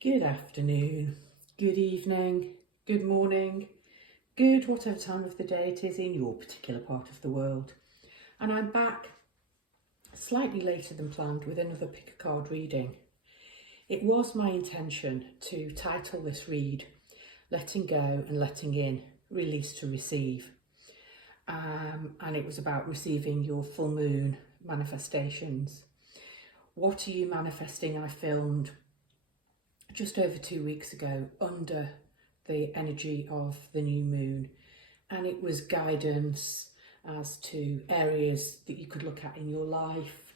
Good afternoon, good evening, good morning, good whatever time of the day it is in your particular part of the world. And I'm back slightly later than planned with another pick a card reading. It was my intention to title this read Letting Go and Letting In, Release to Receive. And it was about receiving your full moon manifestations. What are you manifesting? I filmed just over 2 weeks ago under the energy of the new moon, and it was guidance as to areas that you could look at in your life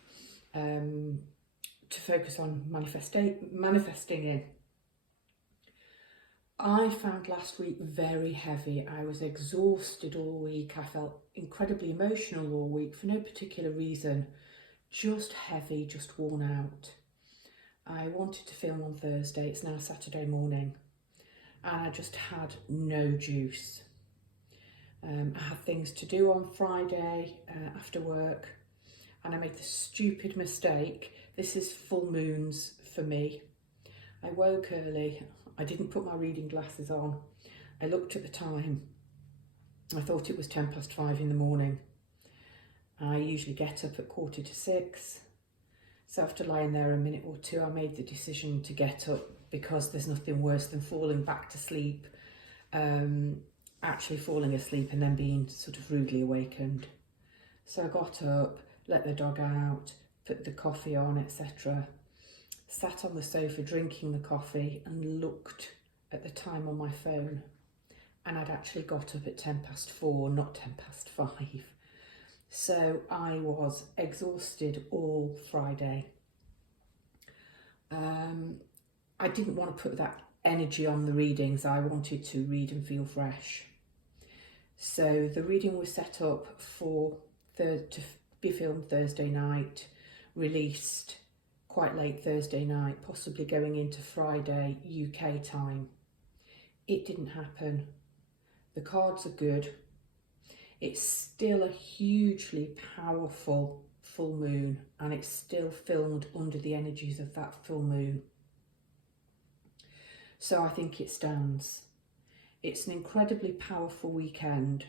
to focus on manifesting in. I found last week very heavy. I was exhausted all week. I felt incredibly emotional all week for no particular reason, just heavy, just worn out. I wanted to film on Thursday, it's now Saturday morning, and I just had no juice. I had things to do on Friday after work, and I made the stupid mistake. This is full moons for me. I woke early, I didn't put my reading glasses on. I looked at the time, I thought it was 5:10 in the morning. I usually get up at 5:45. So after lying there a minute or two, I made the decision to get up because there's nothing worse than falling back to sleep, actually falling asleep and then being sort of rudely awakened. So I got up, let the dog out, put the coffee on, etc. Sat on the sofa drinking the coffee and looked at the time on my phone. And I'd actually got up at 4:10, not 5:10. So I was exhausted all Friday. I didn't want to put that energy on the readings. I wanted to read and feel fresh. So the reading was set up to be filmed Thursday night, released quite late Thursday night, possibly going into Friday UK time. It didn't happen. The cards are good. It's still a hugely powerful full moon, and it's still filmed under the energies of that full moon. So I think it stands. It's an incredibly powerful weekend.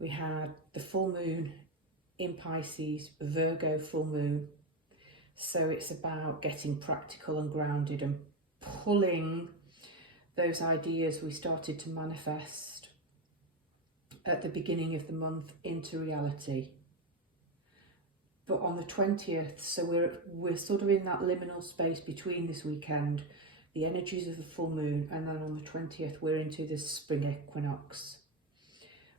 We had the full moon in Pisces, Virgo full moon. So it's about getting practical and grounded and pulling those ideas we started to manifest at the beginning of the month into reality. But on the 20th, so we're sort of in that liminal space between this weekend, the energies of the full moon, and then on the 20th we're into this spring equinox,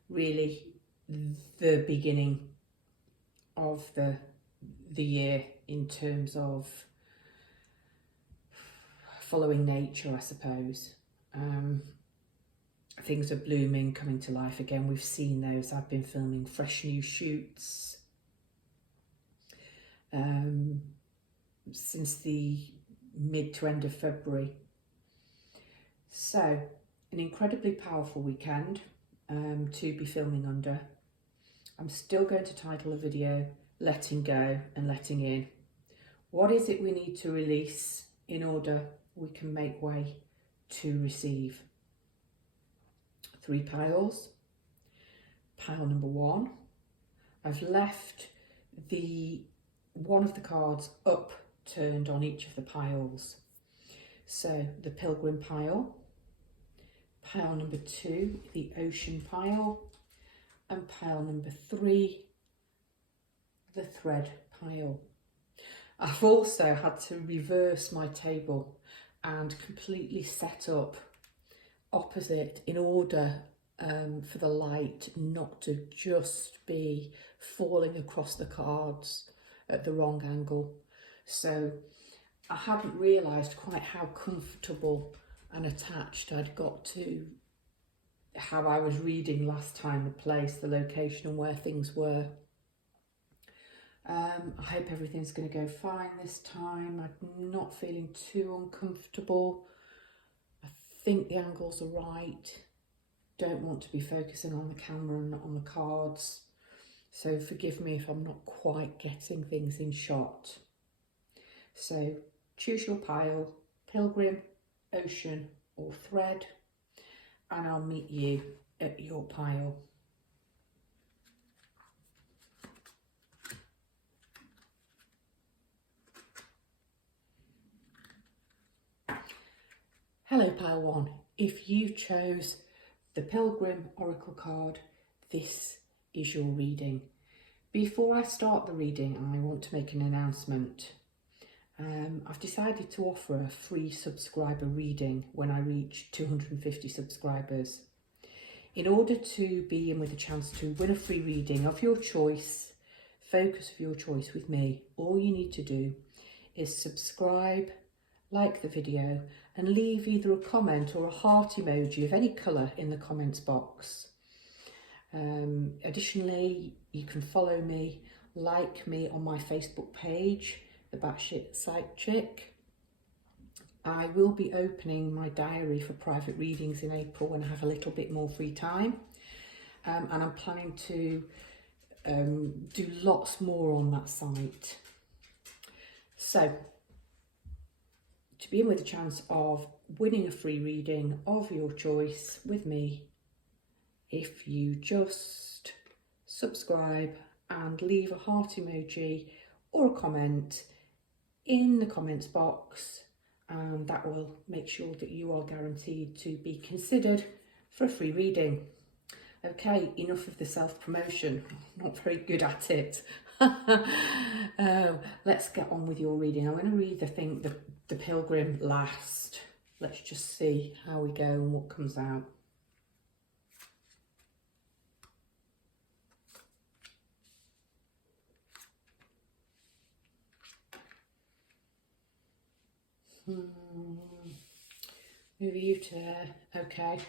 really the beginning of the year in terms of following nature, I suppose. Things are blooming, coming to life again. We've seen those. I've been filming fresh new shoots since the mid to end of February. So an incredibly powerful weekend to be filming under. I'm still going to title the video Letting Go and Letting In. What is it we need to release in order we can make way to receive? 3 piles. Pile number 1. I've left one of the cards upturned on each of the piles. So the Pilgrim pile, pile number 2, the Ocean pile, and pile number 3, the Thread pile. I've also had to reverse my table and completely set up opposite in order for the light not to just be falling across the cards at the wrong angle. So I hadn't realised quite how comfortable and attached I'd got to how I was reading last time, the place, the location and where things were. I hope everything's going to go fine this time. I'm not feeling too uncomfortable. I think the angles are right. Don't want to be focusing on the camera and not on the cards. So forgive me if I'm not quite getting things in shot. So choose your pile, pilgrim, ocean or thread, and I'll meet you at your pile. Hello Pile 1, if you chose the Pilgrim Oracle card, this is your reading. Before I start the reading, I want to make an announcement. I've decided to offer a free subscriber reading when I reach 250 subscribers. In order to be in with a chance to win a free reading of your choice, focus of your choice with me, all you need to do is subscribe, like the video, and leave either a comment or a heart emoji of any colour in the comments box. Additionally, you can follow me, like me on my Facebook page, The Batshit Psych Chick. I will be opening my diary for private readings in April when I have a little bit more free time, and I'm planning to do lots more on that site. So, to be in with a chance of winning a free reading of your choice with me, if you just subscribe and leave a heart emoji or a comment in the comments box, and that will make sure that you are guaranteed to be considered for a free reading. Okay, enough of the self-promotion. Not very good at it. Let's get on with your reading. I'm going to read the Pilgrim last. Let's just see how we go and what comes out. Move you to there. Okay.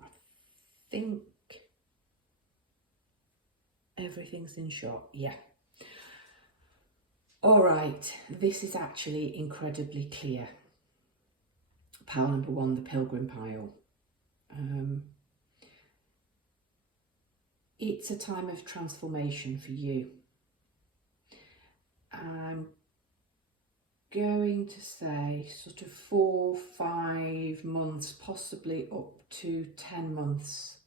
I think everything's in shot. Yeah. All right. This is actually incredibly clear. Pile number 1, the Pilgrim pile. It's a time of transformation for you. I'm going to say sort of 4, 5 months, possibly up to 10 months.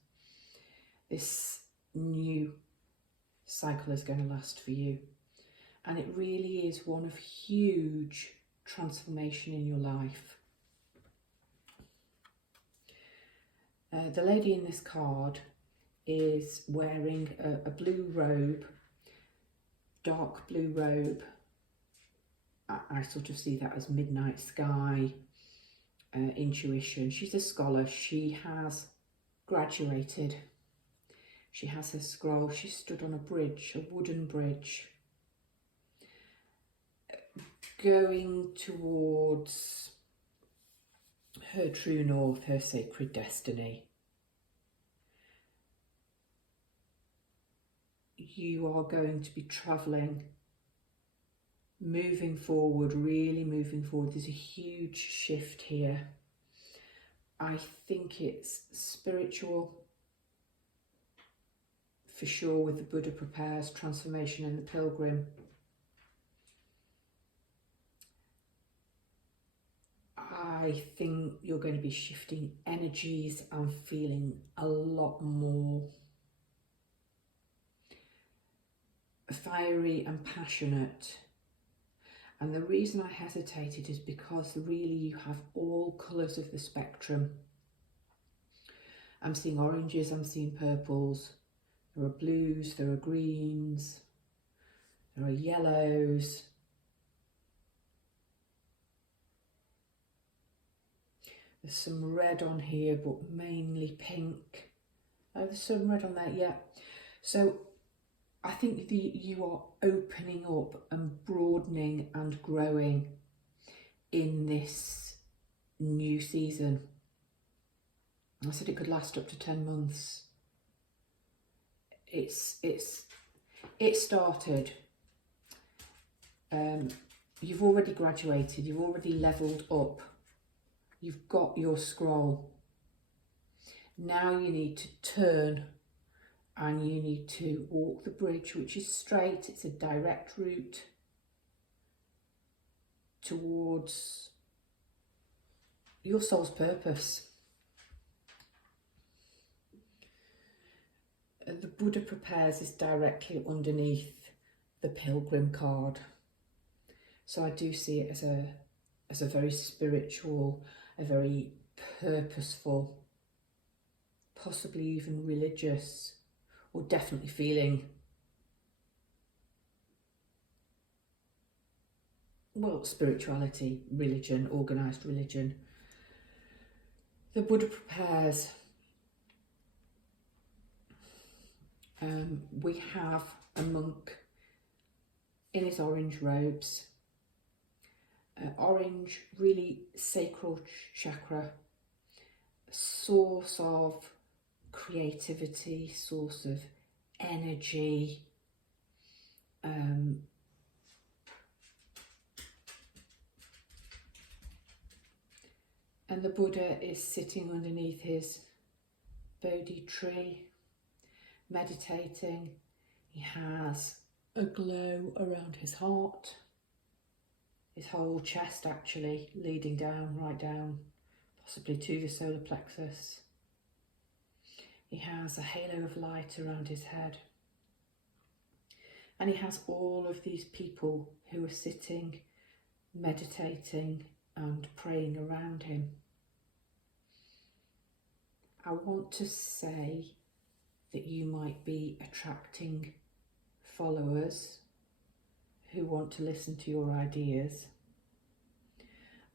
This new cycle is going to last for you. And it really is one of huge transformation in your life. The lady in this card is wearing a blue robe, dark blue robe. I sort of see that as midnight sky, intuition. She's a scholar. She has graduated. She has her scroll. She stood on a bridge, a wooden bridge, going towards her true north, her sacred destiny. You are going to be travelling, moving forward, really moving forward. There's a huge shift here. I think it's spiritual, for sure, with the Buddha prepares, transformation and the Pilgrim. I think you're going to be shifting energies and feeling a lot more fiery and passionate. And the reason I hesitated is because really you have all colours of the spectrum. I'm seeing oranges, I'm seeing purples, there are blues, there are greens, there are yellows. There's some red on here, but mainly pink. Oh, there's some red on there, yeah. So I think you are opening up and broadening and growing in this new season. I said it could last up to 10 months. It started. You've already graduated, you've already levelled up, you've got your scroll. Now you need to turn and you need to walk the bridge, which is straight. It's a direct route towards your soul's purpose. The Buddha prepares this directly underneath the pilgrim card. So I do see it as a very spiritual, a very purposeful, possibly even religious, or definitely feeling, well, spirituality, religion, organised religion. The Buddha prepares. We have a monk in his orange robes. Orange, really sacral chakra, source of creativity, source of energy. And the Buddha is sitting underneath his Bodhi tree, meditating. He has a glow around his heart, his whole chest actually, leading down, right down, possibly to the solar plexus. He has a halo of light around his head. And he has all of these people who are sitting, meditating and praying around him. I want to say that you might be attracting followers who want to listen to your ideas.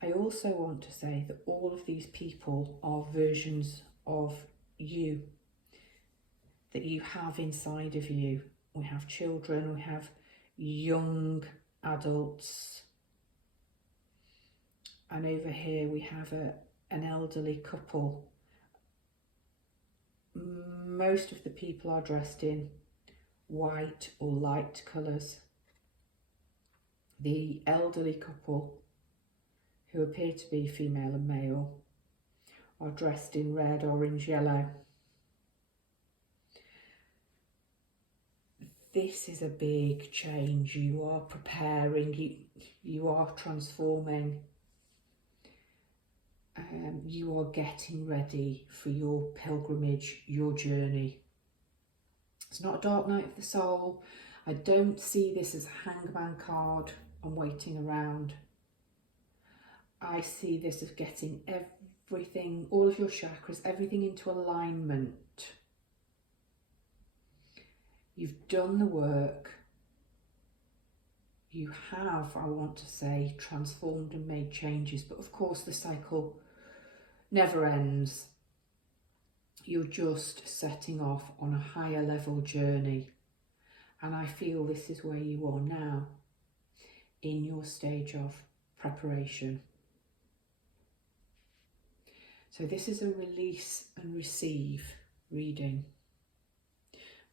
I also want to say that all of these people are versions of you that you have inside of you. We have children, we have young adults, and over here we have an elderly couple. Most of the people are dressed in white or light colours. The elderly couple, who appear to be female and male, are dressed in red, orange, yellow. This is a big change. You are preparing, you are transforming. You are getting ready for your pilgrimage, your journey. It's not a dark night of the soul. I don't see this as a hangman card and waiting around. I see this as getting everything, all of your chakras, everything into alignment. You've done the work. You have, I want to say, transformed and made changes. But of course, the cycle never ends. You're just setting off on a higher level journey. And I feel this is where you are now, in your stage of preparation. So this is a release and receive reading.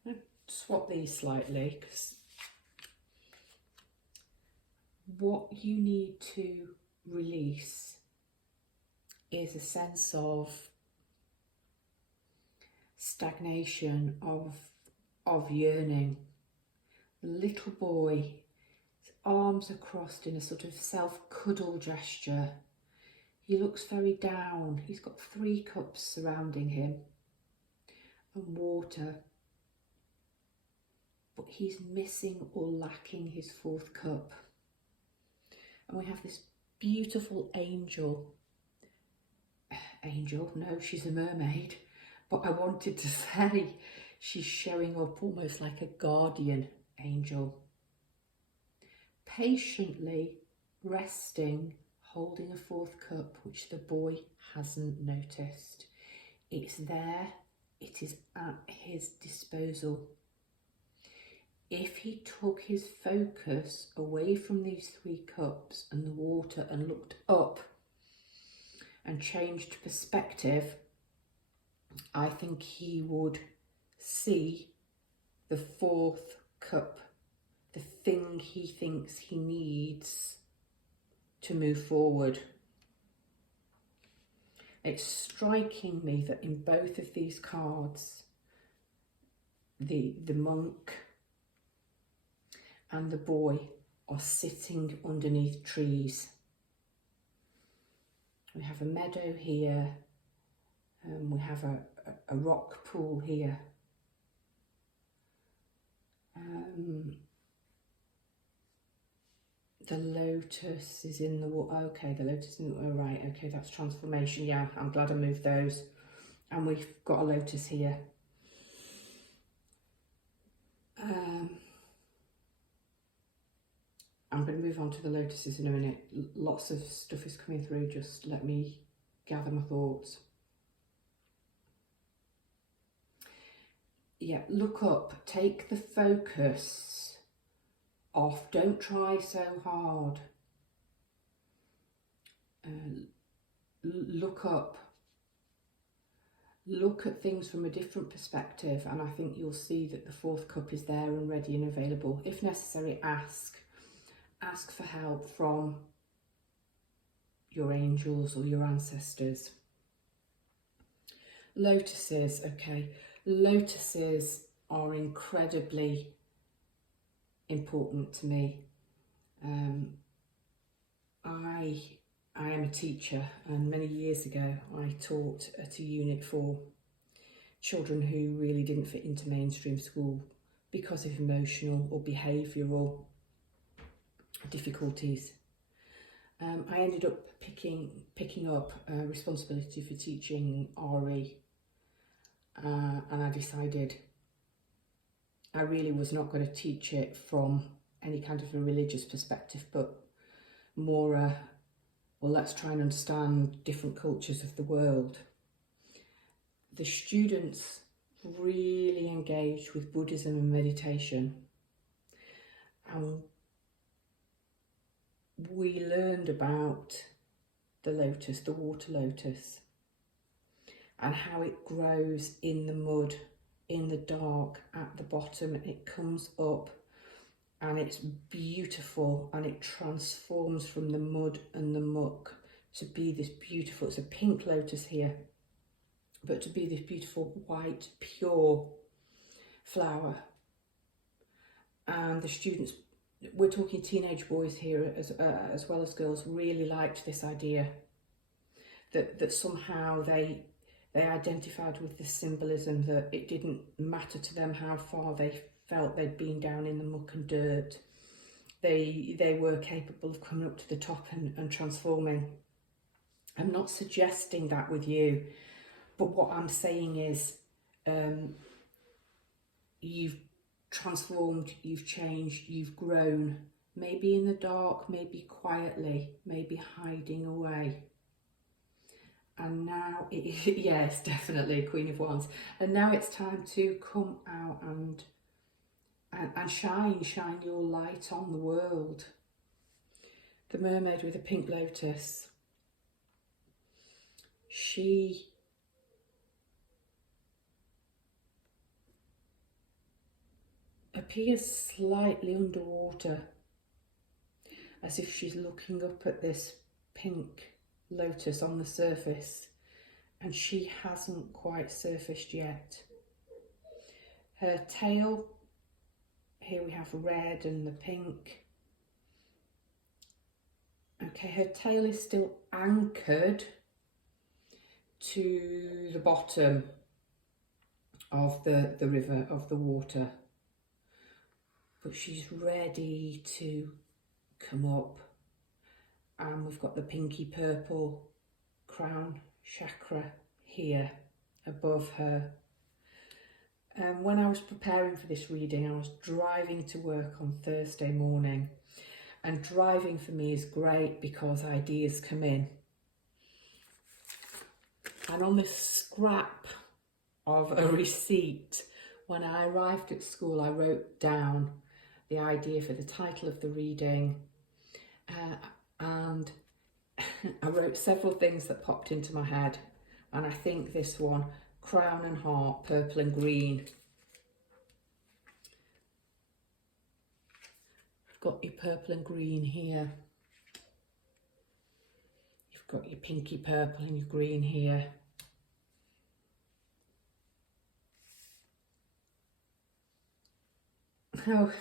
I'm going to swap these slightly, because what you need to release is a sense of stagnation, of yearning. The little boy, his arms are crossed in a sort of self-cuddle gesture. He looks very down. He's got 3 cups surrounding him and water, but he's missing or lacking his 4th cup. And we have this beautiful angel. Angel, no, she's a mermaid, but I wanted to say she's showing up almost like a guardian angel, patiently resting, holding a 4th cup, which the boy hasn't noticed. It's there, it is at his disposal. If he took his focus away from these 3 cups and the water and looked up and changed perspective, I think he would see the 4th cup, the thing he thinks he needs to move forward. It's striking me that in both of these cards, the monk and the boy are sitting underneath trees. We have a meadow here, we have a rock pool here. The lotus is in the water. Okay, the lotus is in the water, right. Okay, that's transformation. Yeah, I'm glad I moved those. And we've got a lotus here. I'm going to move on to the lotuses in a minute. Lots of stuff is coming through. Just let me gather my thoughts. Yeah, look up. Take the focus off. Don't try so hard. Look up. Look at things from a different perspective, and I think you'll see that the fourth cup is there and ready and available. If necessary, ask for help from your angels or your ancestors. Lotuses, okay. Lotuses are incredibly important to me. I am a teacher, and many years ago I taught at a unit for children who really didn't fit into mainstream school because of emotional or behavioural difficulties. I ended up picking up responsibility for teaching RE, and I decided I really was not going to teach it from any kind of a religious perspective, but more well, let's try and understand different cultures of the world. The students really engaged with Buddhism and meditation, and we learned about the lotus, the water lotus, and how it grows in the mud, in the dark, at the bottom. It comes up and it's beautiful, and it transforms from the mud and the muck to be this beautiful, it's a pink lotus here, but to be this beautiful white pure flower. And the students, we're talking teenage boys here as well as girls, really liked this idea that somehow they identified with the symbolism, that it didn't matter to them how far they felt they'd been down in the muck and dirt. They were capable of coming up to the top and transforming. I'm not suggesting that with you, but what I'm saying is you've transformed, you've changed, you've grown, maybe in the dark, maybe quietly, maybe hiding away. And now, yes, definitely Queen of Wands. And now it's time to come out and shine your light on the world. The mermaid with a pink lotus. She appears slightly underwater, as if she's looking up at this pink lotus on the surface, and she hasn't quite surfaced yet. Her tail, here we have red and the pink. Okay, her tail is still anchored to the bottom of the river, of the water, but she's ready to come up. And we've got the pinky purple crown chakra here above her. And when I was preparing for this reading, I was driving to work on Thursday morning, and driving for me is great because ideas come in. And on this scrap of a receipt, when I arrived at school, I wrote down the idea for the title of the reading, and I wrote several things that popped into my head, and I think this one, crown and heart, purple and green. You've got your purple and green here. You've got your pinky purple and your green here. Oh,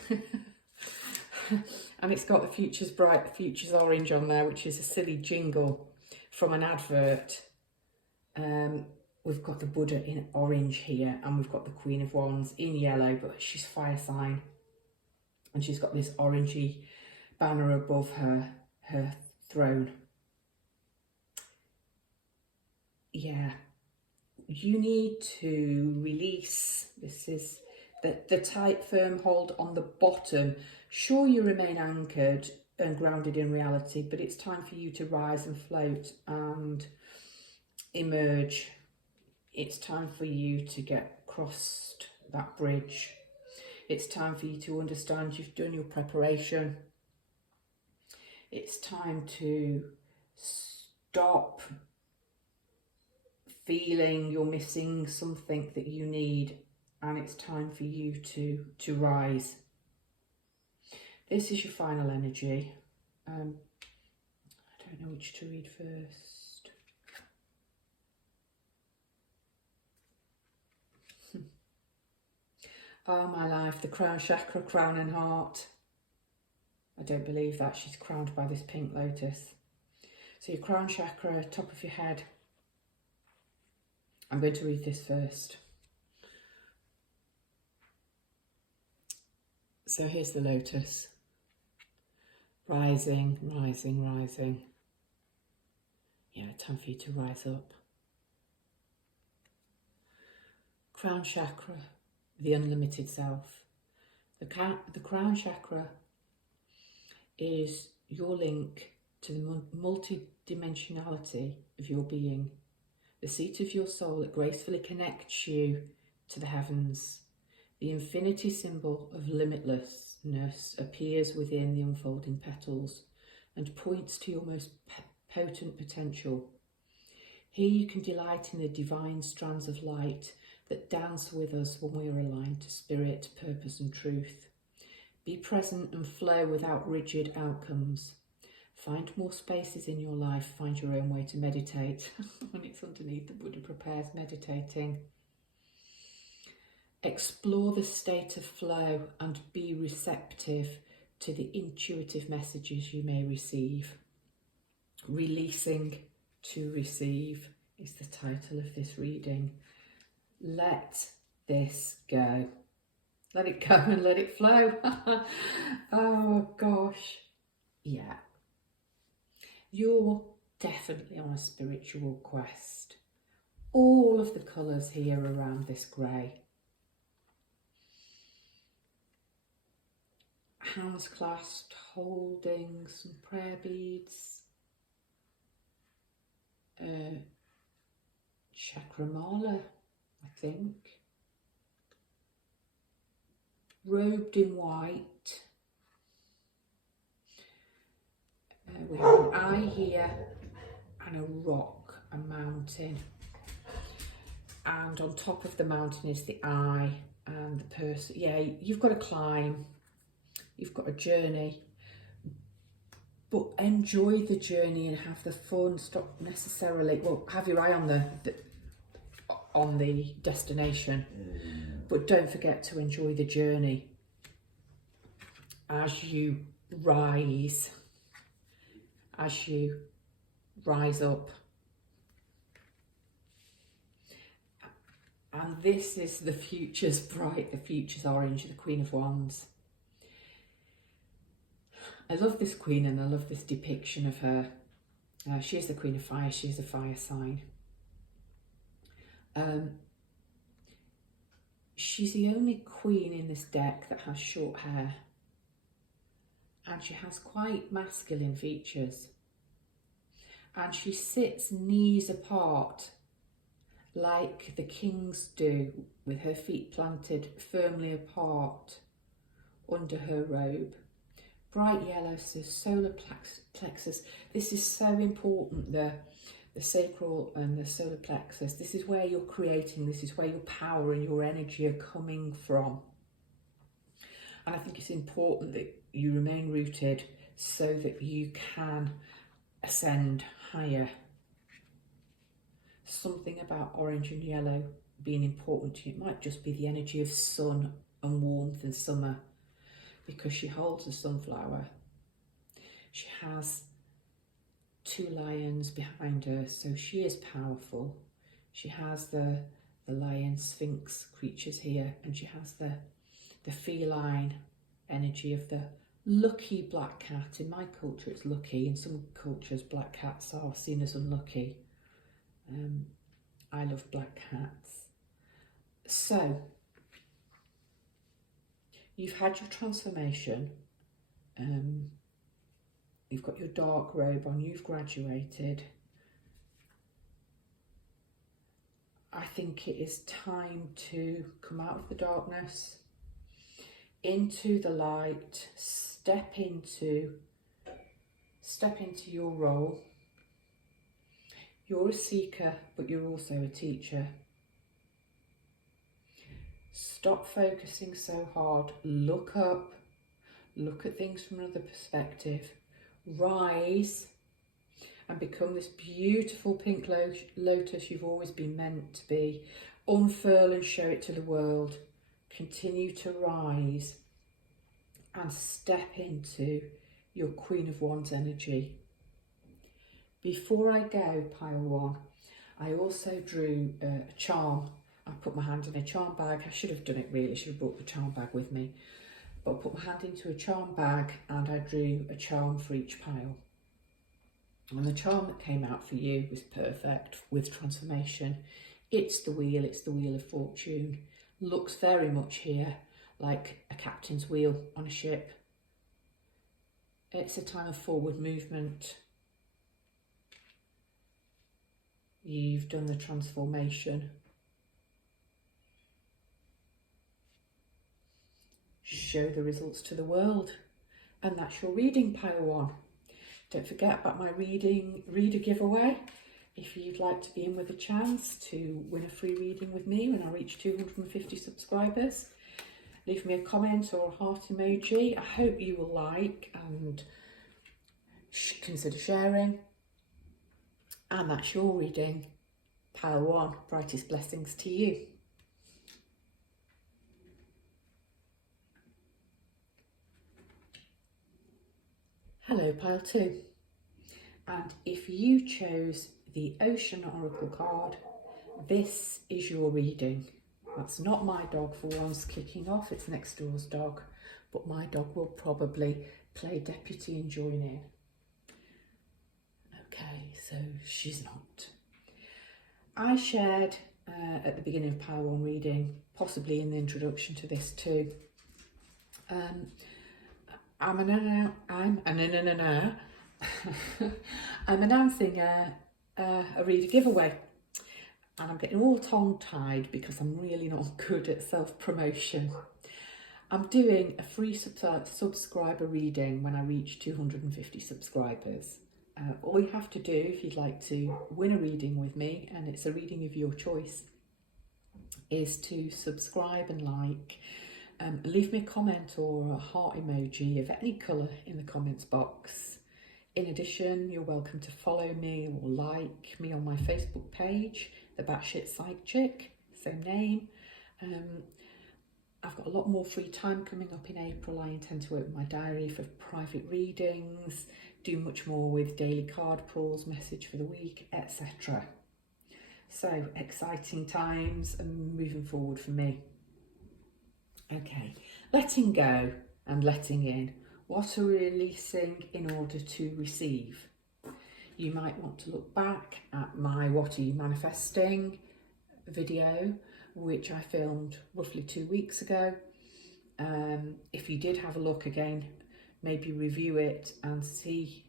and it's got the future's bright, the future's orange on there, which is a silly jingle from an advert. We've got the Buddha in orange here, and we've got the Queen of Wands in yellow, but she's fire sign, and she's got this orangey banner above her throne. Yeah, you need to release. This is the tight, firm hold on the bottom. Sure, you remain anchored and grounded in reality, but it's time for you to rise and float and emerge. It's time for you to get crossed that bridge. It's time for you to understand you've done your preparation. It's time to stop feeling you're missing something that you need, and it's time for you to rise. This is your final energy. I don't know which to read first. Oh, my life, the crown chakra, crown and heart. I don't believe that. She's crowned by this pink lotus. So your crown chakra, top of your head. I'm going to read this first. So here's the lotus. Rising, rising, rising. Yeah, time for you to rise up. Crown chakra, the unlimited self. The crown chakra is your link to the multi-dimensionality of your being, the seat of your soul that gracefully connects you to the heavens. The infinity symbol of limitlessness appears within the unfolding petals and points to your most potent potential. Here you can delight in the divine strands of light that dance with us when we are aligned to spirit, purpose and truth. Be present and flow without rigid outcomes. Find more spaces in your life, find your own way to meditate. When it's underneath, the Buddha prepares meditating. Explore the state of flow and be receptive to the intuitive messages you may receive. Releasing to receive is the title of this reading. Let this go. Let it go and let it flow. Oh gosh. Yeah. You're definitely on a spiritual quest. All of the colours here around this grey. Hands clasped, holding some prayer beads. Chakramala, I think. Robed in white. We have an eye here and a rock, a mountain. And on top of the mountain is the eye and the person. Yeah, you've got to climb. You've got a journey. But enjoy the journey and have the fun. Stop necessarily, well, have your eye on the destination. But don't forget to enjoy the journey as you rise up. And this is the future's bright, the future's orange, the Queen of Wands. I love this queen and I love this depiction of her. She is the Queen of Fire, she is a fire sign. She's the only queen in this deck that has short hair. And she has quite masculine features. And she sits knees apart like the kings do, with her feet planted firmly apart under her robe. Bright yellow says solar plexus. This is so important, the sacral and the solar plexus. This is where you're creating, this is where your power and your energy are coming from. And I think it's important that you remain rooted so that you can ascend higher. Something about orange and yellow being important to you. It might just be the energy of sun and warmth and summer because she holds a sunflower. She has 2 lions behind her, so she is powerful. She has the lion sphinx creatures here, and she has the feline energy of the lucky black cat. In my culture it's lucky, in some cultures black cats are seen as unlucky. I love black cats. So you've had your transformation, you've got your dark robe on, you've graduated. I think it is time to come out of the darkness, into the light, step into your role. You're a seeker, but you're also a teacher. Stop focusing so hard, look up, look at things from another perspective, rise and become this beautiful pink lotus you've always been meant to be. Unfurl and show it to the world. Continue to rise and step into your Queen of Wands energy. Before I go, pile 1, I also drew a charm. I put my hand in a charm bag. I should have done it really, should have brought the charm bag with me. But I put my hand into a charm bag and I drew a charm for each pile. And the charm that came out for you was perfect with transformation. It's the wheel of fortune. Looks very much here like a captain's wheel on a ship. It's a time of forward movement. You've done the transformation. Show the results to the world. And that's your reading, pile 1. Don't forget about my reader giveaway. If you'd like to be in with a chance to win a free reading with me when I reach 250 subscribers, leave me a comment or a heart emoji. I hope you will like and consider sharing. And that's your reading, pile 1. Brightest blessings to you. Hello, pile 2. And if you chose the Ocean Oracle card, this is your reading. That's not my dog for once kicking off, it's next door's dog, but my dog will probably play deputy and join in. Okay, so she's not. I shared at the beginning of pile 1 reading, possibly in the introduction to this too, I'm announcing a reader giveaway, and I'm getting all tongue-tied because I'm really not good at self-promotion. I'm doing a free subscriber reading when I reach 250 subscribers. All you have to do if you'd like to win a reading with me, and it's a reading of your choice, is to subscribe and like. Leave me a comment or a heart emoji of any colour in the comments box. In addition, you're welcome to follow me or like me on my Facebook page, The Batshit Psych Chick, same name. I've got a lot more free time coming up in April. I intend to open my diary for private readings, do much more with daily card pulls, message for the week, etc. So, exciting times and moving forward for me. Okay, letting go and letting in. What are we releasing in order to receive? You might want to look back at my What Are You Manifesting video, which I filmed roughly 2 weeks ago. If you did have a look again, maybe review it and see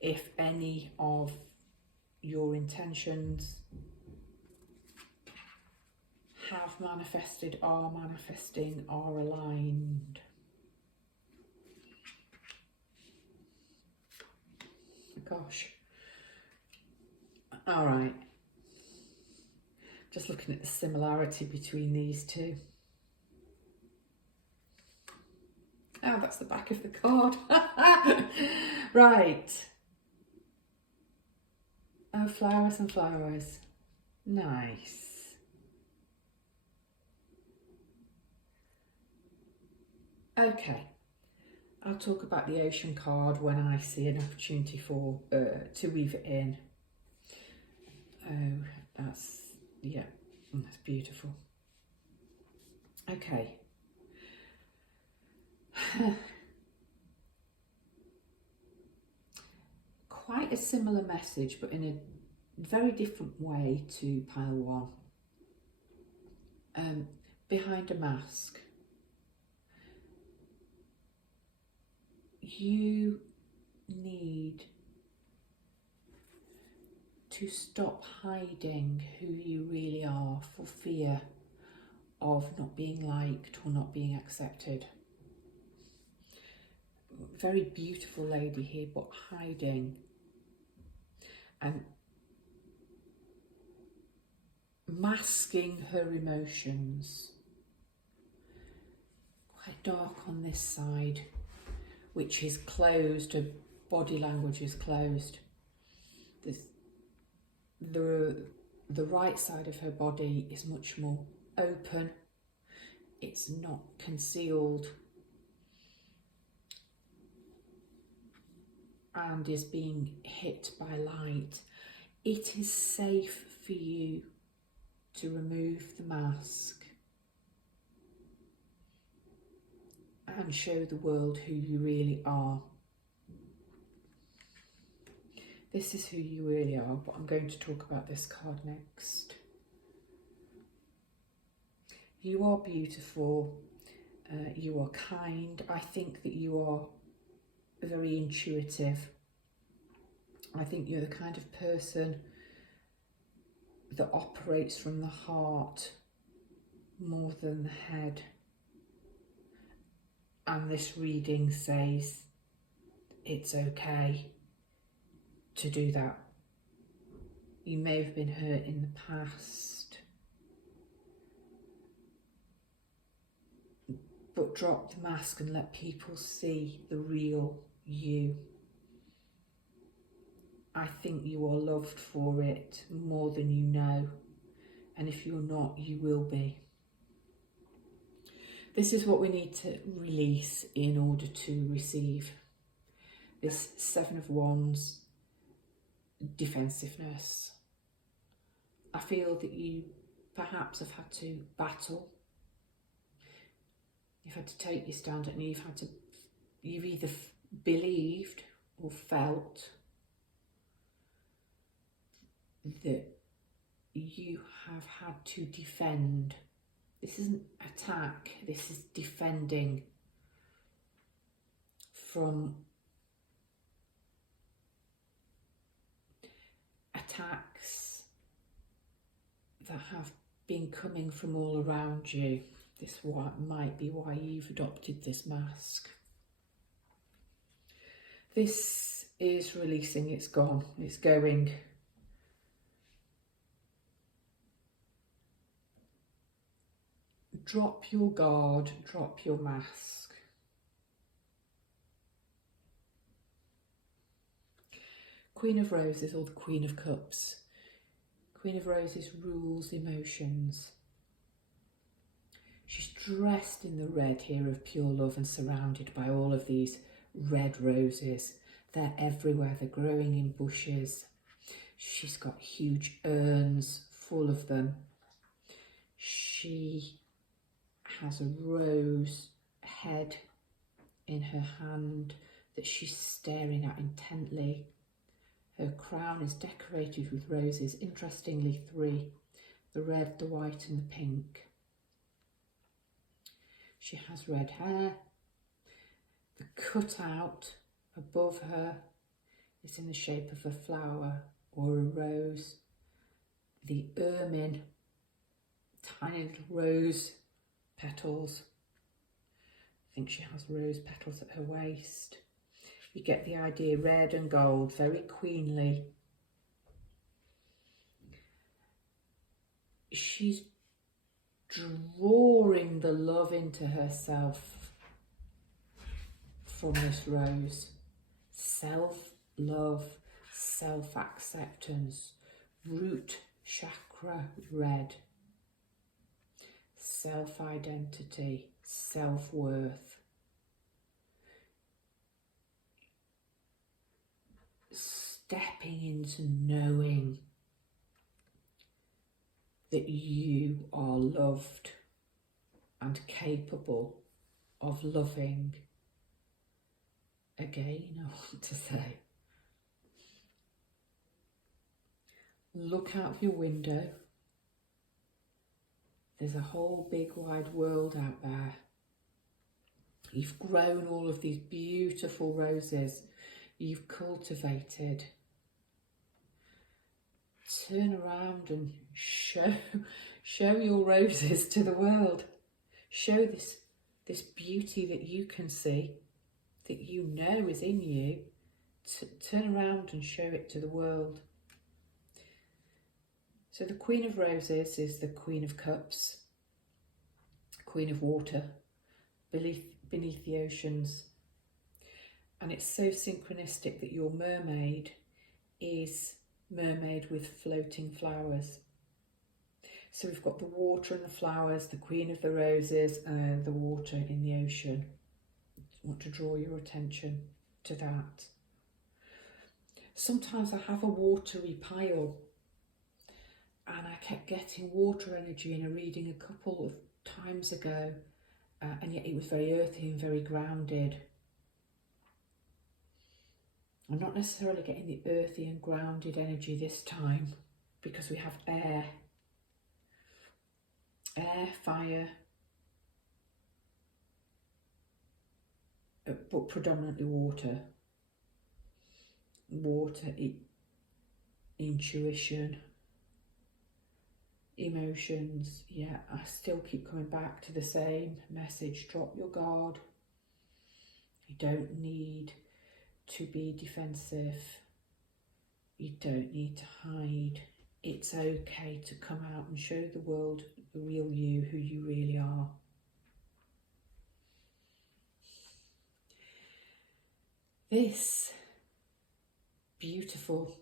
if any of your intentions have manifested, are manifesting, are aligned. Gosh. All right. Just looking at the similarity between these two. Oh, that's the back of the card. Right. Oh, flowers and flowers. Nice. Okay, I'll talk about the ocean card when I see an opportunity for to weave it in. Oh, that's, yeah, that's beautiful. Okay. Quite a similar message, but in a very different way to pile one. Behind a mask. You need to stop hiding who you really are for fear of not being liked or not being accepted. Very beautiful lady here, but hiding and masking her emotions. Quite dark on this side, which is closed, her body language is closed. The right side of her body is much more open. It's not concealed and is being hit by light. It is safe for you to remove the mask and show the world who you really are. This is who you really are, but I'm going to talk about this card next. You are beautiful, you are kind. I think that you are very intuitive. I think you're the kind of person that operates from the heart more than the head. And this reading says it's okay to do that. You may have been hurt in the past, but drop the mask and let people see the real you. I think you are loved for it more than you know, and if you're not, you will be. This is what we need to release in order to receive. This Seven of Wands, defensiveness. I feel that you perhaps have had to battle. You've had to take your stand and you've either believed or felt that you have had to defend. This isn't attack, this is defending from attacks that have been coming from all around you. This might be why you've adopted this mask. This is releasing, it's gone, it's going. Drop your guard, drop your mask. Queen of Roses or the Queen of Cups. Queen of Roses rules emotions. She's dressed in the red here of pure love and surrounded by all of these red roses. They're everywhere, they're growing in bushes. She's got huge urns full of them. She has a rose head in her hand that she's staring at intently. Her crown is decorated with roses, interestingly 3, the red, the white and the pink. She has red hair. The cutout above her is in the shape of a flower or a rose. The ermine, tiny little rose petals. I think she has rose petals at her waist. You get the idea, red and gold, very queenly. She's drawing the love into herself from this rose. Self-love, self-acceptance, root chakra red. Self-identity, self-worth. stepping into knowing that you are loved and capable of loving again, I want to say. Look out of your window. There's a whole big wide world out there. You've grown all of these beautiful roses. You've cultivated. Turn around and show your roses to the world. Show this beauty that you can see, that you know is in you. Turn around and show it to the world. So the Queen of Roses is the Queen of Cups, Queen of Water, beneath the oceans. And it's so synchronistic that your mermaid is mermaid with floating flowers. So we've got the water and the flowers, the Queen of the Roses, and the water in the ocean. I want to draw your attention to that. Sometimes I have a watery pile, and I kept getting water energy in a reading a couple of times ago, and yet it was very earthy and very grounded. I'm not necessarily getting the earthy and grounded energy this time because we have air, fire, but predominantly water. Water, intuition, emotions. Yeah, I still keep coming back to the same message. Drop your guard. You don't need to be defensive. You don't need to hide. It's okay to come out and show the world the real you, who you really are. This beautiful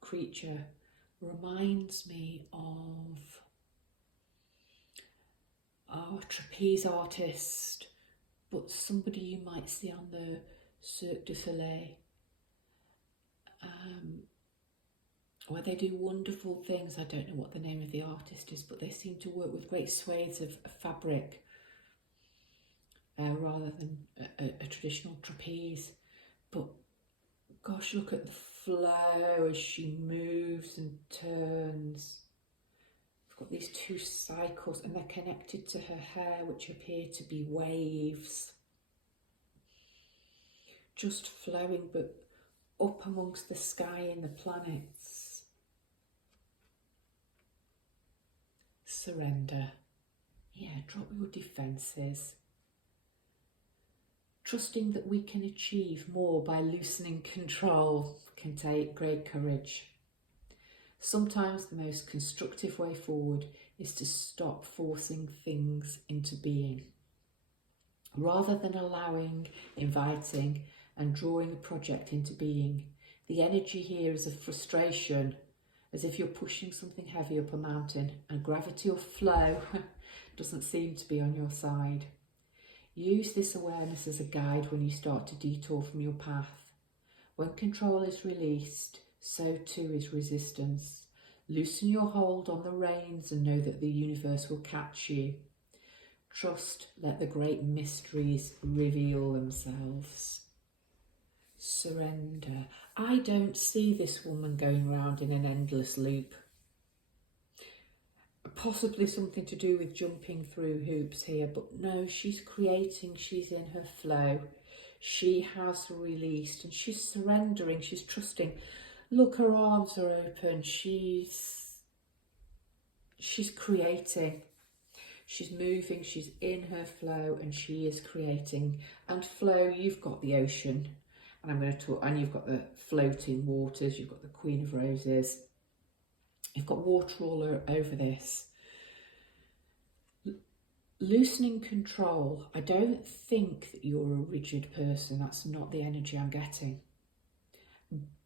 creature reminds me of a trapeze artist, but somebody you might see on the Cirque du Soleil, where they do wonderful things. I don't know what the name of the artist is, but they seem to work with great swathes of fabric rather than a traditional trapeze. But gosh, look at the flow as she moves and turns. We've got these two cycles, and they're connected to her hair, which appear to be waves. Just flowing, but up amongst the sky and the planets. Surrender. Yeah, drop your defences. Trusting that we can achieve more by loosening control can take great courage. Sometimes the most constructive way forward is to stop forcing things into being. Rather than allowing, inviting, and drawing a project into being, the energy here is of frustration, as if you're pushing something heavy up a mountain and gravity or flow doesn't seem to be on your side. Use this awareness as a guide when you start to detour from your path. When control is released, so too is resistance. Loosen your hold on the reins and know that the universe will catch you. Trust, let the great mysteries reveal themselves. Surrender. I don't see this woman going round in an endless loop. Possibly something to do with jumping through hoops here, but no, she's creating, she's in her flow. She has released and she's surrendering, she's trusting. Look, her arms are open, she's creating. She's moving, she's in her flow, and she is creating. And flow, you've got the ocean, and I'm going to talk, and you've got the floating waters, you've got the Queen of Roses. You've got water all over this. Loosening control. I don't think that you're a rigid person. That's not the energy I'm getting.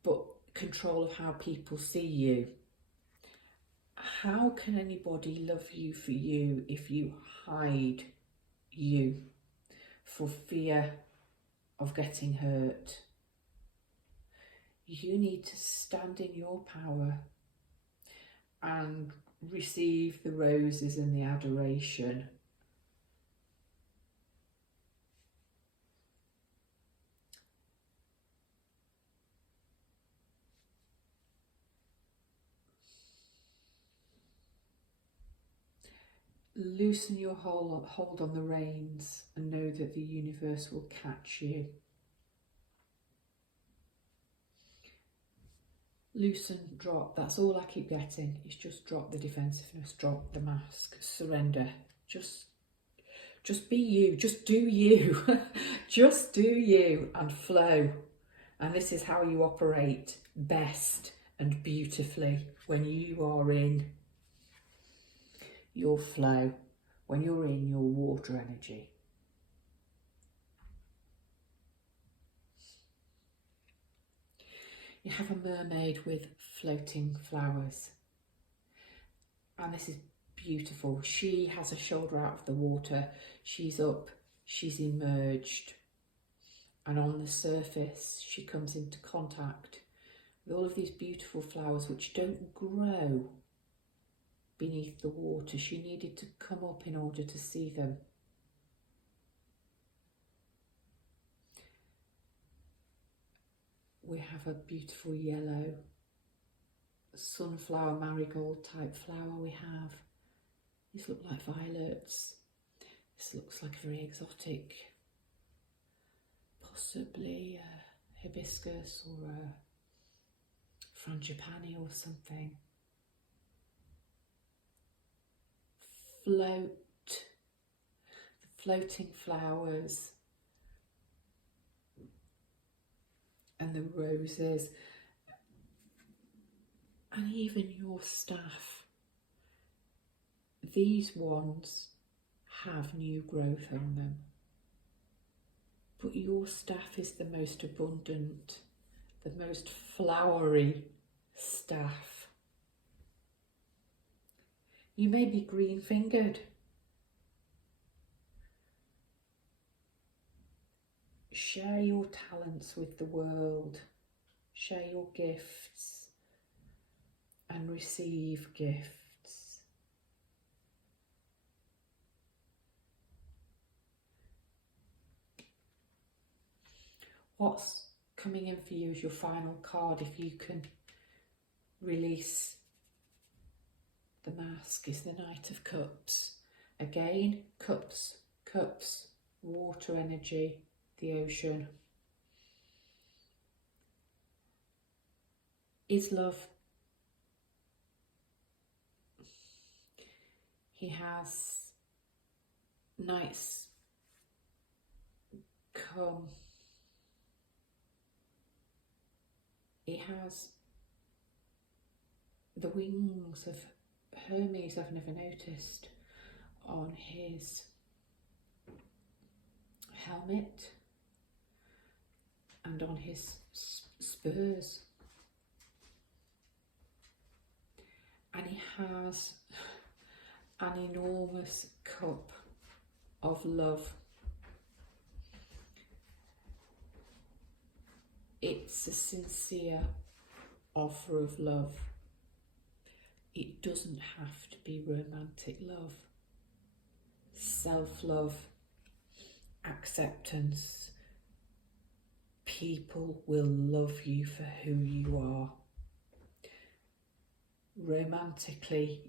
But control of how people see you. How can anybody love you for you if you hide you for fear of getting hurt? You need to stand in your power and receive the roses and the adoration. Loosen your hold on the reins and know that the universe will catch you. Loosen, drop, that's all I keep getting. It's just drop the defensiveness, drop the mask, surrender. Just be you, just do you. Just do you and flow. And this is how you operate best and beautifully, when you are in your flow, when you're in your water energy. You have a mermaid with floating flowers, and this is beautiful. She has a shoulder out of the water, she's up, she's emerged, and on the surface she comes into contact with all of these beautiful flowers which don't grow beneath the water. She needed to come up in order to see them. We have a beautiful yellow sunflower marigold type flower we have. These look like violets. This looks like a very exotic, possibly a hibiscus or a frangipani or something. The floating flowers and the roses, and even your staff. These ones have new growth on them, but your staff is the most abundant, the most flowery staff. You may be green-fingered. Share your talents with the world. Share your gifts and receive gifts. What's coming in for you is your final card. If you can release the mask, is the Knight of Cups. Again, cups, water energy, the ocean. Is love. He has knights come. He has the wings of Hermes, I've never noticed, on his helmet and on his spurs. And he has an enormous cup of love. It's a sincere offer of love. It doesn't have to be romantic love. Self-love, acceptance. People will love you for who you are. Romantically,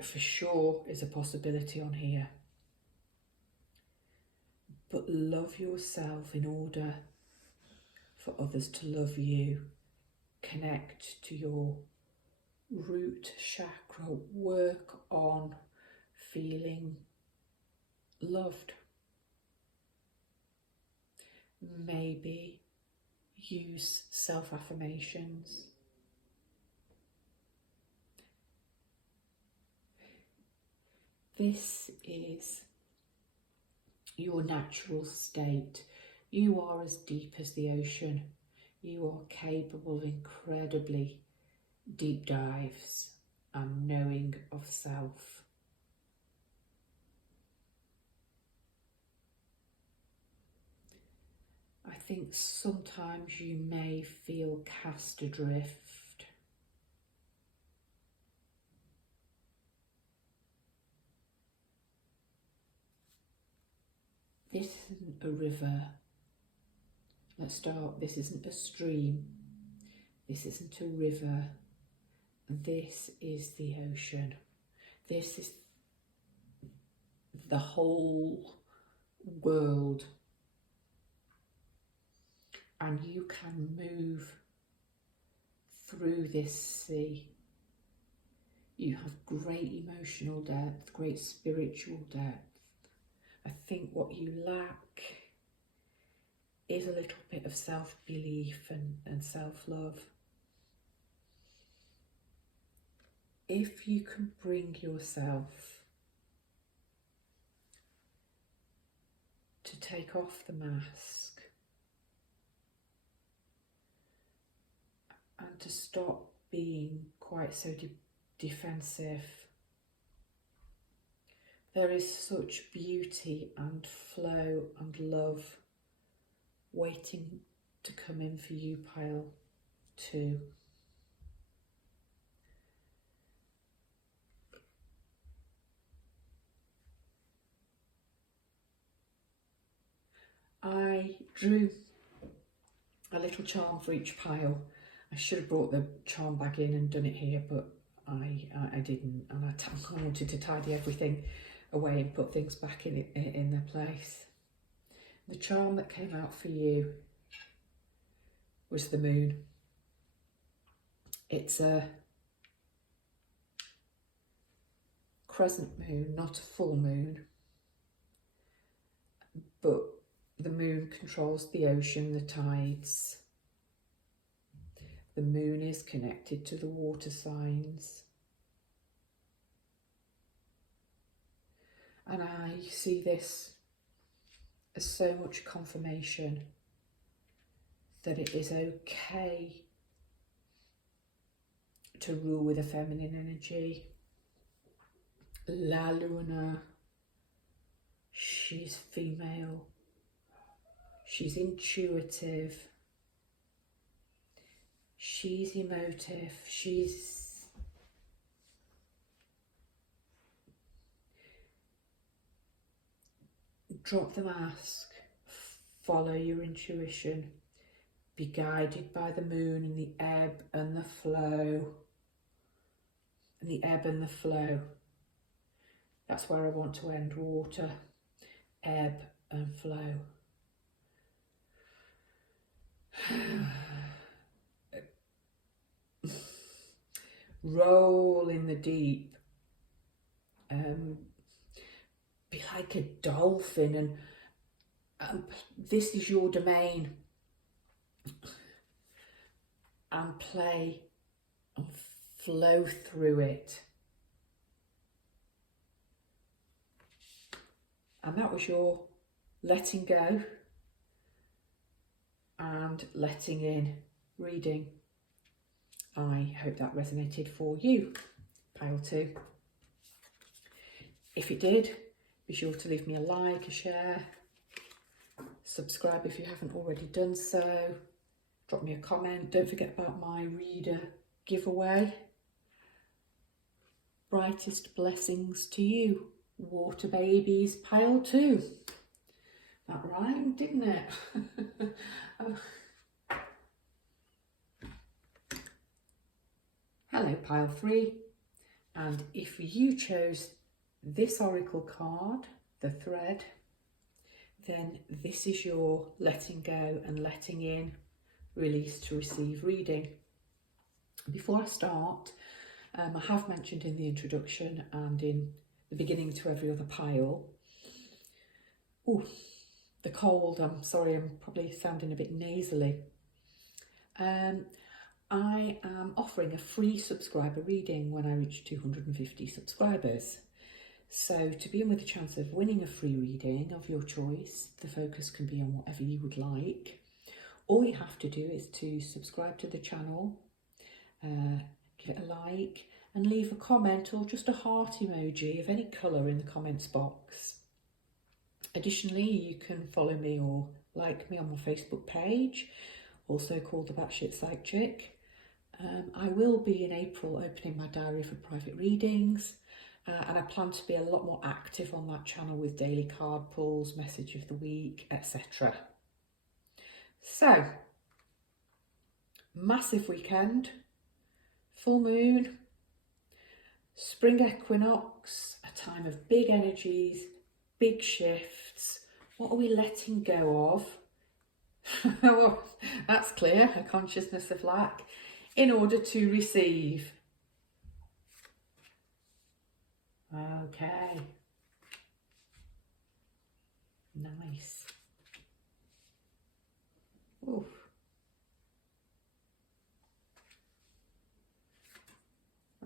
for sure, is a possibility on here. But love yourself in order for others to love you. Connect to your root chakra. Work on feeling loved. Maybe use self-affirmations. This is your natural state. You are as deep as the ocean. You are capable of incredibly deep dives and knowing of self. I think sometimes you may feel cast adrift. This isn't a river. Let's start. This isn't a stream. This isn't a river. This is the ocean. This is the whole world. And you can move through this sea. You have great emotional depth, great spiritual depth. I think what you lack is a little bit of self-belief and self-love. If you can bring yourself to take off the mask and to stop being quite so defensive, there is such beauty and flow and love waiting to come in for you, pile 2. I drew a little charm for each pile. I should have brought the charm bag in and done it here, but I didn't, and I wanted to tidy everything away and put things back in their place. The charm that came out for you was the moon. It's a crescent moon, not a full moon, but the moon controls the ocean, the tides. The moon is connected to the water signs. And I see this as so much confirmation that it is okay to rule with a feminine energy. La Luna, she's female. She's intuitive. She's emotive. She's drop the mask, follow your intuition, be guided by the moon and the ebb and the flow. And the ebb and the flow. That's where I want to end. Water, ebb and flow. Roll in the deep. Be like a dolphin, and this is your domain. And play and flow through it. And that was your letting go and letting in reading. I hope that resonated for you, pile 2. If it did, be sure to leave me a like, a share, subscribe if you haven't already done so, drop me a comment. Don't forget about my reader giveaway. Brightest blessings to you, water babies, pile 2. That rhymed, didn't it? Oh. Hello, pile 3. And if you chose this oracle card, the thread, then this is your letting go and letting in, release to receive reading. Before I start, I have mentioned in the introduction and in the beginning to every other pile, the cold, I'm sorry, I'm probably sounding a bit nasally. I am offering a free subscriber reading when I reach 250 subscribers. So to be in with a chance of winning a free reading of your choice, the focus can be on whatever you would like. All you have to do is to subscribe to the channel, give it a like and leave a comment or just a heart emoji of any colour in the comments box. Additionally, you can follow me or like me on my Facebook page, also called The Batshit Psych Chick. I will be in April opening my diary for private readings, and I plan to be a lot more active on that channel with daily card pulls, message of the week, etc. So, massive weekend, full moon, spring equinox, a time of big energies, big shifts. What are we letting go of? Well, that's clear, a consciousness of lack, in order to receive. Okay. Nice. Oof.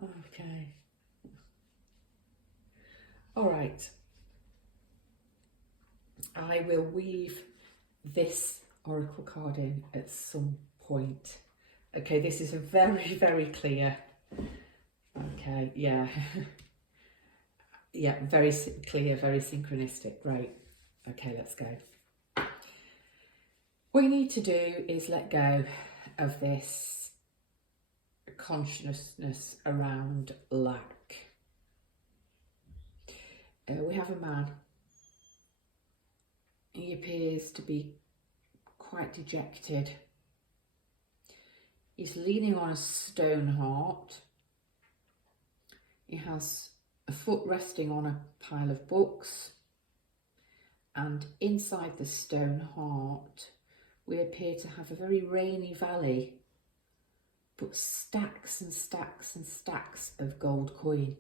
Okay. All right. I will weave this oracle card in at some point. Okay, this is a very, very clear. Okay, yeah. Yeah, very clear, very synchronistic. Great. Okay, let's go. What you need to do is let go of this consciousness around lack. We have a man. He appears to be quite dejected. He's leaning on a stone heart. He has a foot resting on a pile of books, and inside the stone heart we appear to have a very rainy valley, but stacks and stacks and stacks of gold coin.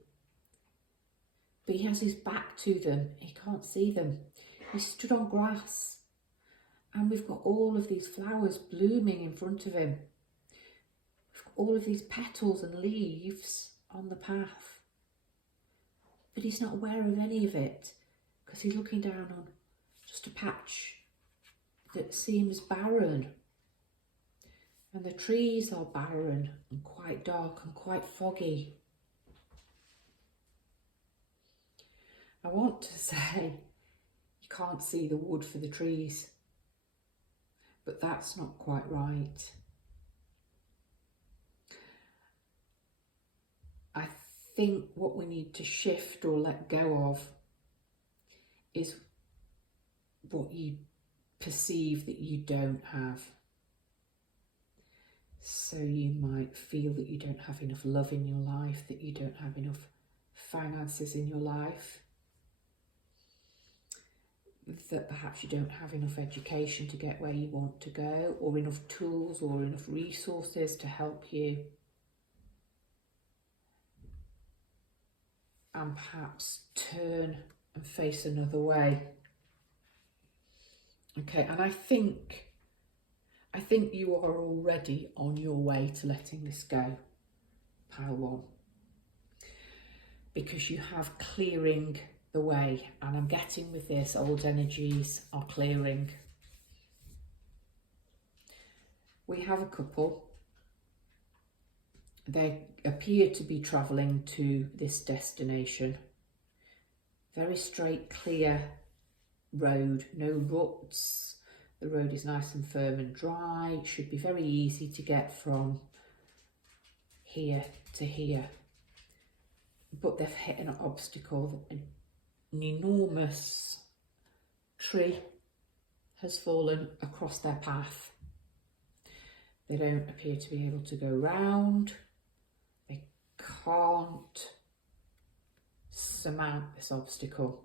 But he has his back to them, he can't see them. He's stood on grass, and we've got all of these flowers blooming in front of him. We've got all of these petals and leaves on the path. But he's not aware of any of it, because he's looking down on just a patch that seems barren. And the trees are barren and quite dark and quite foggy. I want to say you can't see the wood for the trees, but that's not quite right. I think what we need to shift or let go of is what you perceive that you don't have. So you might feel that you don't have enough love in your life, that you don't have enough finances in your life, that perhaps you don't have enough education to get where you want to go, or enough tools or enough resources to help you. And perhaps turn and face another way. Okay, and I think you are already on your way to letting this go, pile one, because you have clearing the way, and I'm getting with this, old energies are clearing. We have a couple. They appear to be travelling to this destination. Very straight, clear road, no ruts. The road is nice and firm and dry. It should be very easy to get from here to here. But they've hit an obstacle. An enormous tree has fallen across their path. They don't appear to be able to go round. They can't surmount this obstacle.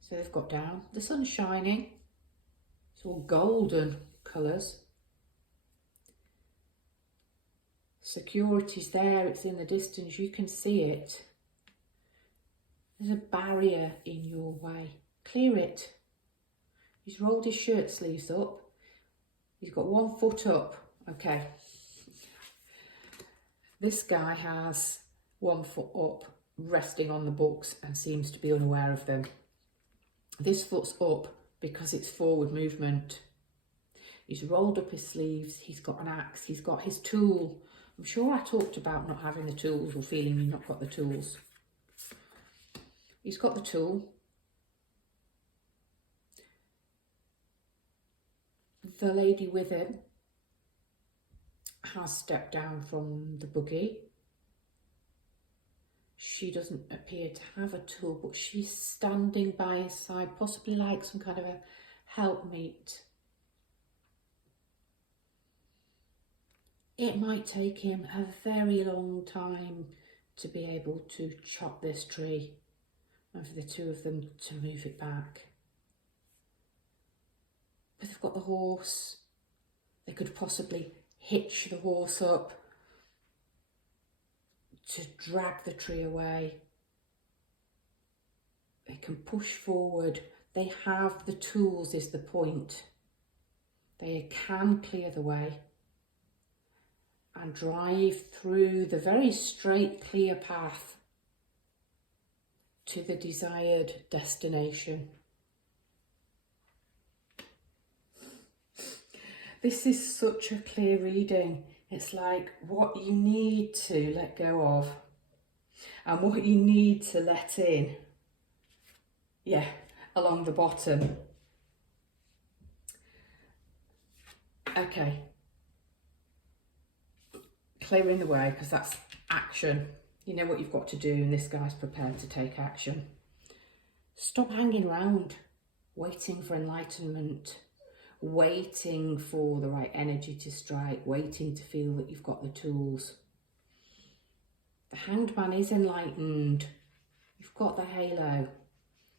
So they've got down. The sun's shining. It's all golden colours. Security's there. It's in the distance. You can see it. There's a barrier in your way. Clear it. He's rolled his shirt sleeves up. He's got 1 foot up. Okay. This guy has 1 foot up, resting on the books, and seems to be unaware of them. This foot's up because it's forward movement. He's rolled up his sleeves. He's got an axe. He's got his tool. I'm sure I talked about not having the tools or feeling you've not got the tools. He's got the tool. The lady with him has stepped down from the buggy. She doesn't appear to have a tool, but she's standing by his side, possibly like some kind of a helpmeet. It might take him a very long time to be able to chop this tree and for the two of them to move it back. But they've got the horse. They could possibly hitch the horse up to drag the tree away. They can push forward. They have the tools, is the point. They can clear the way and drive through the very straight, clear path to the desired destination. This is such a clear reading. It's like what you need to let go of and what you need to let in. Yeah, along the bottom. Okay. Clearing the way, because that's action. You know what you've got to do, and this guy's prepared to take action. Stop hanging around, waiting for enlightenment, waiting for the right energy to strike, waiting to feel that you've got the tools. The Hanged Man is enlightened. You've got the halo.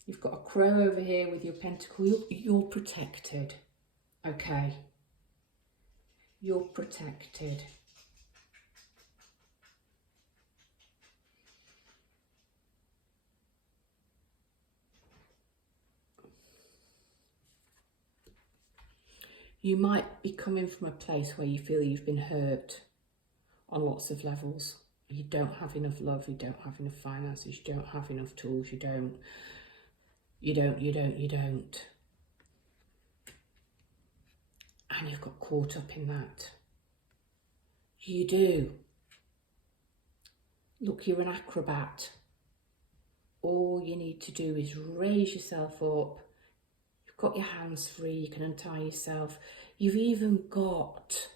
You've got a crow over here with your pentacle. You're protected. Okay. You're protected. You might be coming from a place where you feel you've been hurt on lots of levels. You don't have enough love, you don't have enough finances, you don't have enough tools, you don't. And you've got caught up in that. You do. Look, you're an acrobat. All you need to do is raise yourself up. You've got your hands free, you can untie yourself. You've even got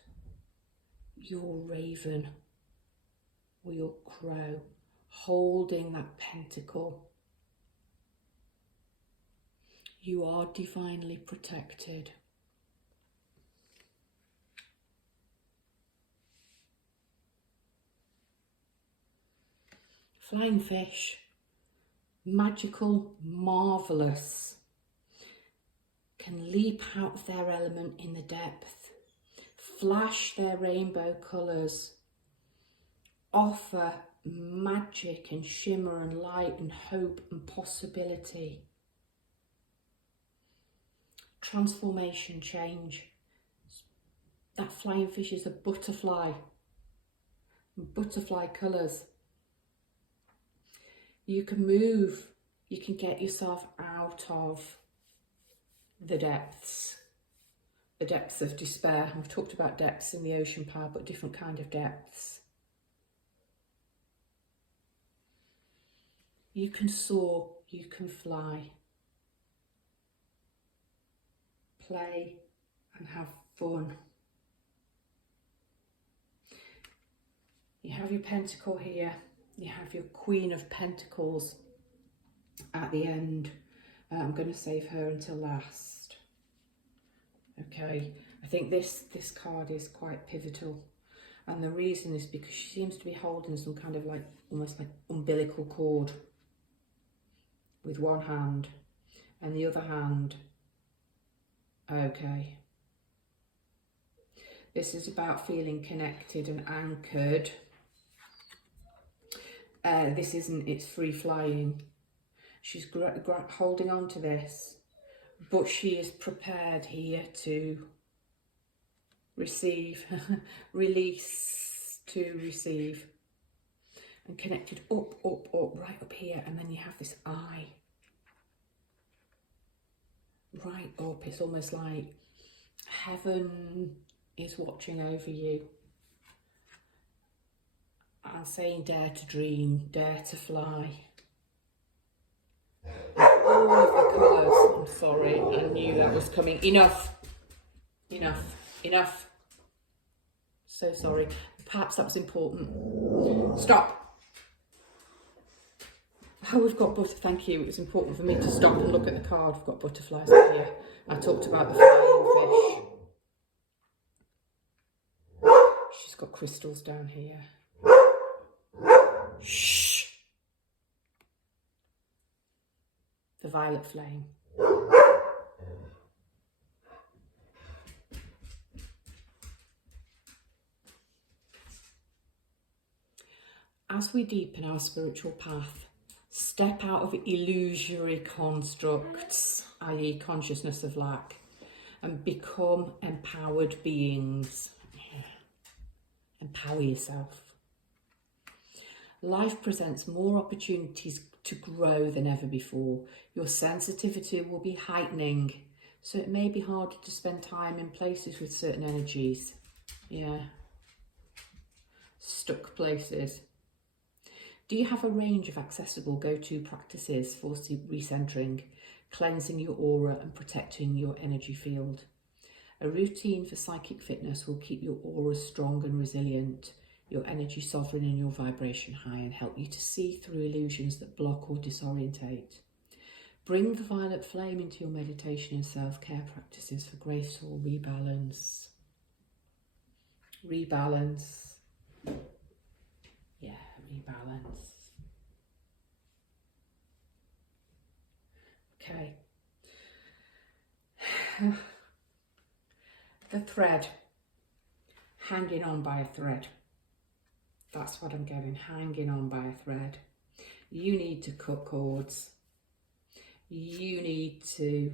your raven or your crow holding that pentacle. You are divinely protected. Flying fish, magical, marvellous, can leap out of their element in the depth, flash their rainbow colours, offer magic and shimmer and light and hope and possibility. Transformation, change. That flying fish is a butterfly. Butterfly colours. You can move. You can get yourself out of the depths of despair. We've talked about depths in the ocean power, but different kind of depths. You can soar. You can fly. Play and have fun. You have your pentacle here. You have your Queen of Pentacles at the end. I'm going to save her until last. Okay, I think this card is quite pivotal. And the reason is because she seems to be holding some kind of like, almost like umbilical cord with one hand, and the other hand. Okay. This is about feeling connected and anchored. This isn't, it's free flying. She's holding on to this, but she is prepared here to receive, release to receive, and connected up, right up here, and then you have this eye. Right up, it's almost like heaven is watching over you and saying, dare to dream, dare to fly. All of the colours, I'm sorry, I knew that was coming. Enough. enough, enough. So sorry, perhaps that was important. Stop. Oh, we've got thank you. It was important for me to stop and look at the card. We've got butterflies up here. I talked about the flying fish. She's got crystals down here. Shh. The violet flame. As we deepen our spiritual path, step out of illusory constructs, i.e. consciousness of lack, and become empowered beings. Empower yourself. Life presents more opportunities to grow than ever before. Your sensitivity will be heightening, so it may be harder to spend time in places with certain energies. Yeah. Stuck places. Do you have a range of accessible go-to practices for recentering, cleansing your aura and protecting your energy field? A routine for psychic fitness will keep your aura strong and resilient, your energy sovereign and your vibration high, and help you to see through illusions that block or disorientate. Bring the violet flame into your meditation and self-care practices for graceful rebalance. Rebalance. Yeah, rebalance. Okay. The thread. Hanging on by a thread. That's what I'm getting, hanging on by a thread. You need to cut cords. You need to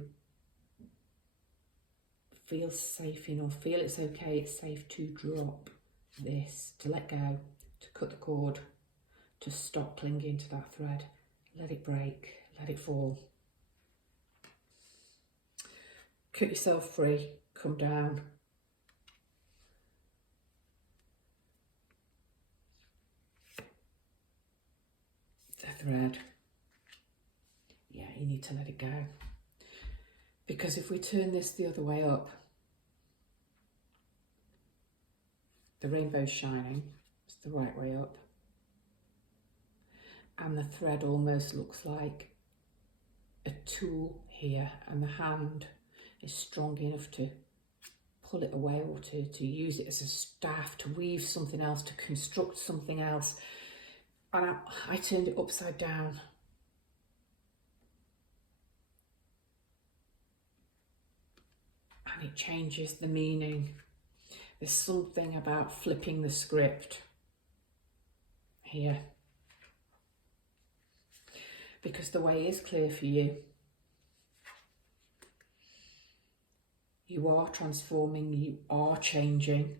feel safe enough, feel it's okay, it's safe to drop this, to let go, to cut the cord, to stop clinging to that thread. Let it break, let it fall. Cut yourself free, come down. The thread. Yeah, you need to let it go. Because if we turn this the other way up, the rainbow's shining, it's the right way up. And the thread almost looks like a tool here, and the hand is strong enough to pull it away or to use it as a staff, to weave something else, to construct something else. And I turned it upside down. And it changes the meaning. There's something about flipping the script here. Because the way is clear for you. You are transforming, you are changing.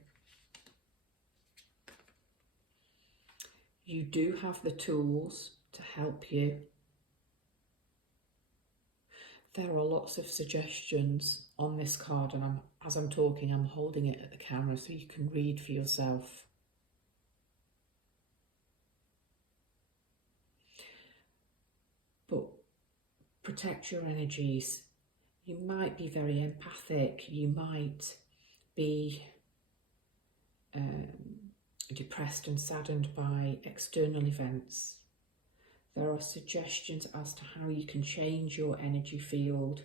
You do have the tools to help you. There are lots of suggestions on this card, and as I'm talking, I'm holding it at the camera so you can read for yourself. But protect your energies. You might be very empathic. You might be depressed and saddened by external events. There are suggestions as to how you can change your energy field,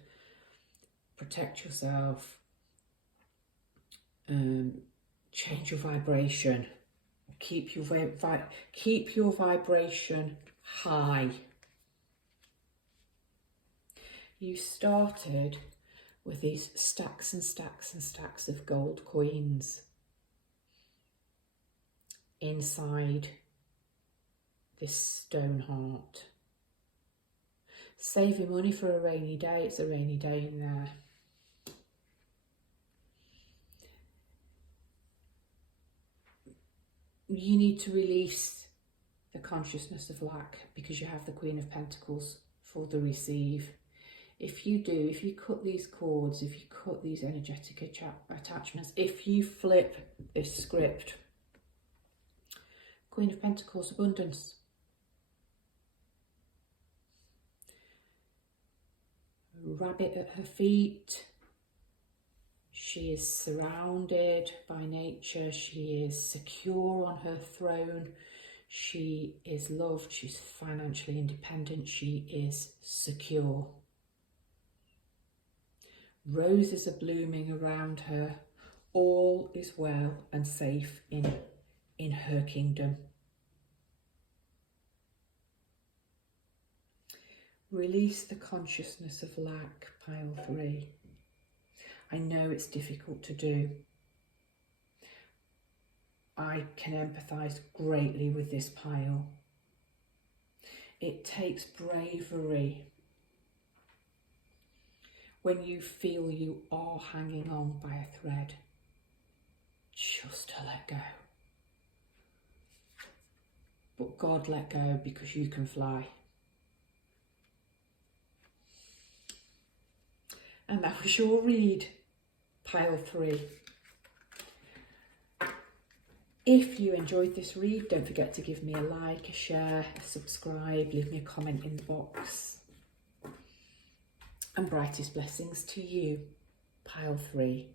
protect yourself, change your vibration, keep your vibration high. You started with these stacks and stacks and stacks of gold coins inside this stone heart. Save your money for a rainy day. It's a rainy day in there. You need to release the consciousness of lack because you have the Queen of Pentacles for the receive. If you do, if you cut these cords, if you cut these energetic attachments, if you flip this script, Queen of Pentacles, abundance. Rabbit at her feet. She is surrounded by nature. She is secure on her throne. She is loved. She's financially independent. She is secure. Roses are blooming around her. All is well and safe in her kingdom. Release the consciousness of lack, pile 3. I know it's difficult to do. I can empathise greatly with this pile. It takes bravery when you feel you are hanging on by a thread, just to let go. But God, let go, because you can fly. And that was your read, pile 3. If you enjoyed this read, don't forget to give me a like, a share, a subscribe, leave me a comment in the box. And brightest blessings to you, pile 3.